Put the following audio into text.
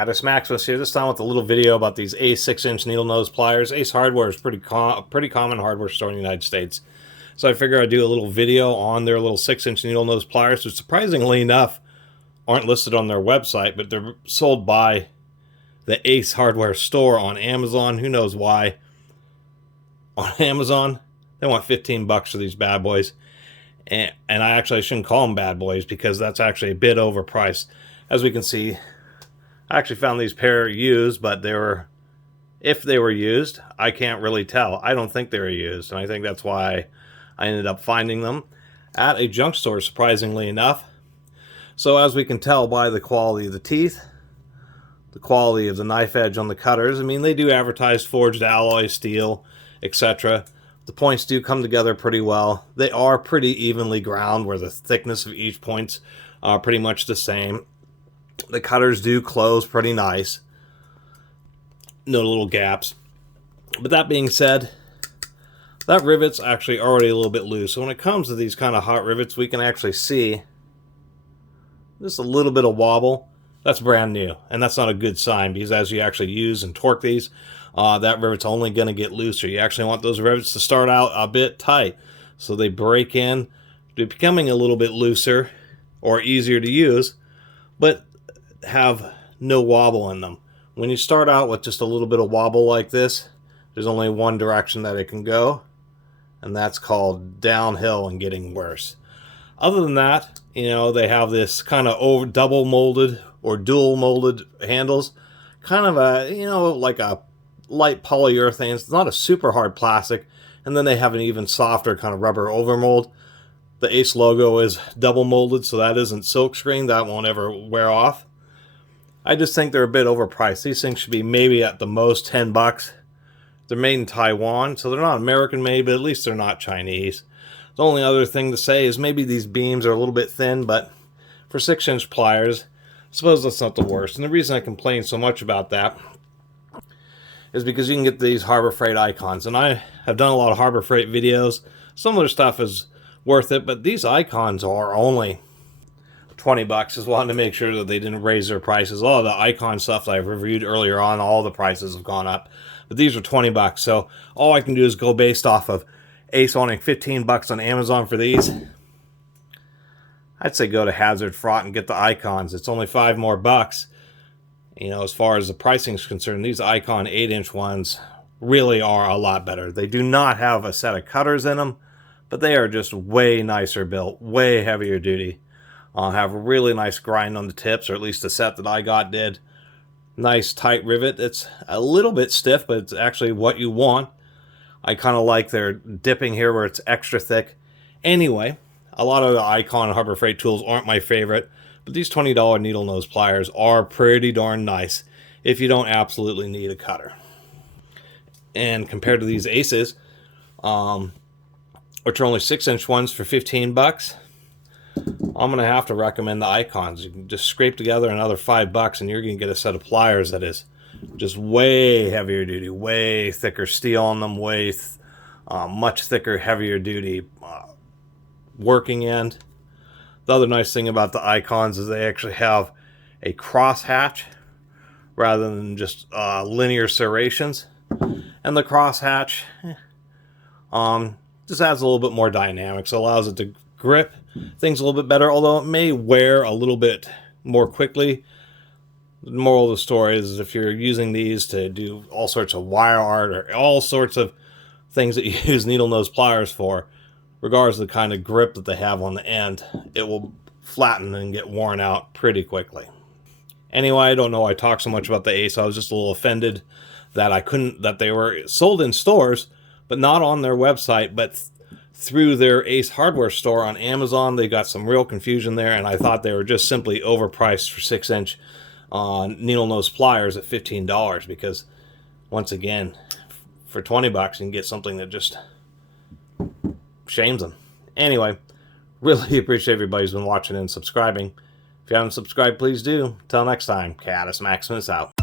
Catus, Maximus here, this time with a little video about these Ace 6-inch needle nose pliers. Ace Hardware is pretty common hardware store in the United States. So I figured I'd do a little video on their little 6-inch needle nose pliers, which surprisingly enough aren't listed on their website, but they're sold by the Ace Hardware store on Amazon. Who knows why? On Amazon, they want 15 bucks for these bad boys. And I actually shouldn't call them bad boys because that's actually a bit overpriced. As we can see, I actually found these pair used, but they were, if they were used, I can't really tell. I don't think they were used, and I think that's why I ended up finding them at a junk store, surprisingly enough. So as we can tell by the quality of the teeth, the quality of the knife edge on the cutters, I mean, they do advertise forged alloy steel, etc. The points do come together pretty well. They are pretty evenly ground, where the thickness of each point's pretty much the same. The cutters do close pretty nice. No little gaps. But that being said, that rivet's actually already a little bit loose. So when it comes to these kind of hot rivets, we can actually see just a little bit of wobble. That's brand new, and that's not a good sign, because as you actually use and torque these, that rivet's only going to get looser. You actually want those rivets to start out a bit tight, so they break in, becoming a little bit looser or easier to use, but have no wobble in them. When you start out with just a little bit of wobble like this, there's only one direction that it can go, and that's called downhill and getting worse. Other than that, you know, they have this kind of double molded or dual molded handles, kind of a, you know, like a light polyurethane. It's not a super hard plastic, and then they have an even softer kind of rubber overmold. The Ace logo is double molded, so that isn't silkscreen. That won't ever wear off. I just think they're a bit overpriced. These things should be maybe at the most 10 bucks. They're made in Taiwan, so they're not American made, but at least they're not Chinese. The only other thing to say is maybe these beams are a little bit thin, but for 6-inch pliers, I suppose that's not the worst. And the reason I complain so much about that is because you can get these Harbor Freight icons, and I have done a lot of Harbor Freight videos. Some of their stuff is worth it, but these icons are only 20 bucks. Just wanted to make sure that they didn't raise their prices. A lot of the icon stuff that I've reviewed earlier on, all the prices have gone up, but these are 20 bucks. So all I can do is go based off of Ace wanting 15 bucks on Amazon for these. I'd say go to Hazard Fraught and get the icons. It's only 5 more bucks. You know, as far as the pricing is concerned, these Icon 8-inch ones really are a lot better. They do not have a set of cutters in them, but they are just way nicer built, way heavier duty. Have a really nice grind on the tips, or at least the set that I got did. Nice tight rivet. It's a little bit stiff, but it's actually what you want. I kind of like their dipping here where it's extra thick. Anyway, a lot of the Icon Harbor Freight tools aren't my favorite, but these $20 needle nose pliers are pretty darn nice if you don't absolutely need a cutter. And compared to these Aces, which are only 6-inch ones for 15 bucks, I'm going to have to recommend the Icons. You can just scrape together another 5 bucks and you're going to get a set of pliers that is just way heavier duty, way thicker steel on them, way much thicker, heavier duty working end. The other nice thing about the Icons is they actually have a cross hatch rather than just linear serrations. And the cross hatch just adds a little bit more dynamics. It allows it to grip things a little bit better, although it may wear a little bit more quickly. The moral of the story is if you're using these to do all sorts of wire art or all sorts of things that you use needle nose pliers for, regardless of the kind of grip that they have on the end, it will flatten and get worn out pretty quickly. Anyway, I don't know why I talk so much about the Ace. I was just a little offended that they were sold in stores, but not on their website, but through their Ace Hardware store on Amazon. They got some real confusion there, and I thought they were just simply overpriced for 6-inch needle nose pliers at $15, because once again, for 20 bucks you can get something that just shames them. Anyway, really appreciate everybody who's been watching and subscribing. If you haven't subscribed, please do. Till next time, Catus Maximus out.